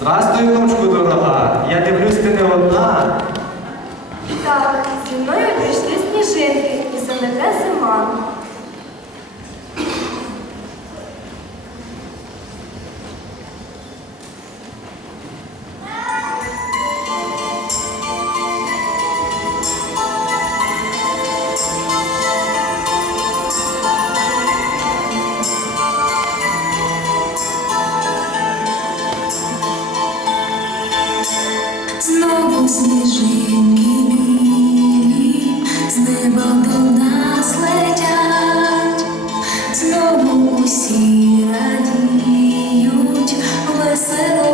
Здрастуй, внучку дорога, я дивлюсь, ти не одна. Так, зі мною прийшли сніжинки і замете зима. Сніжинки білі з неба до нас летять, знову усі радіють весело.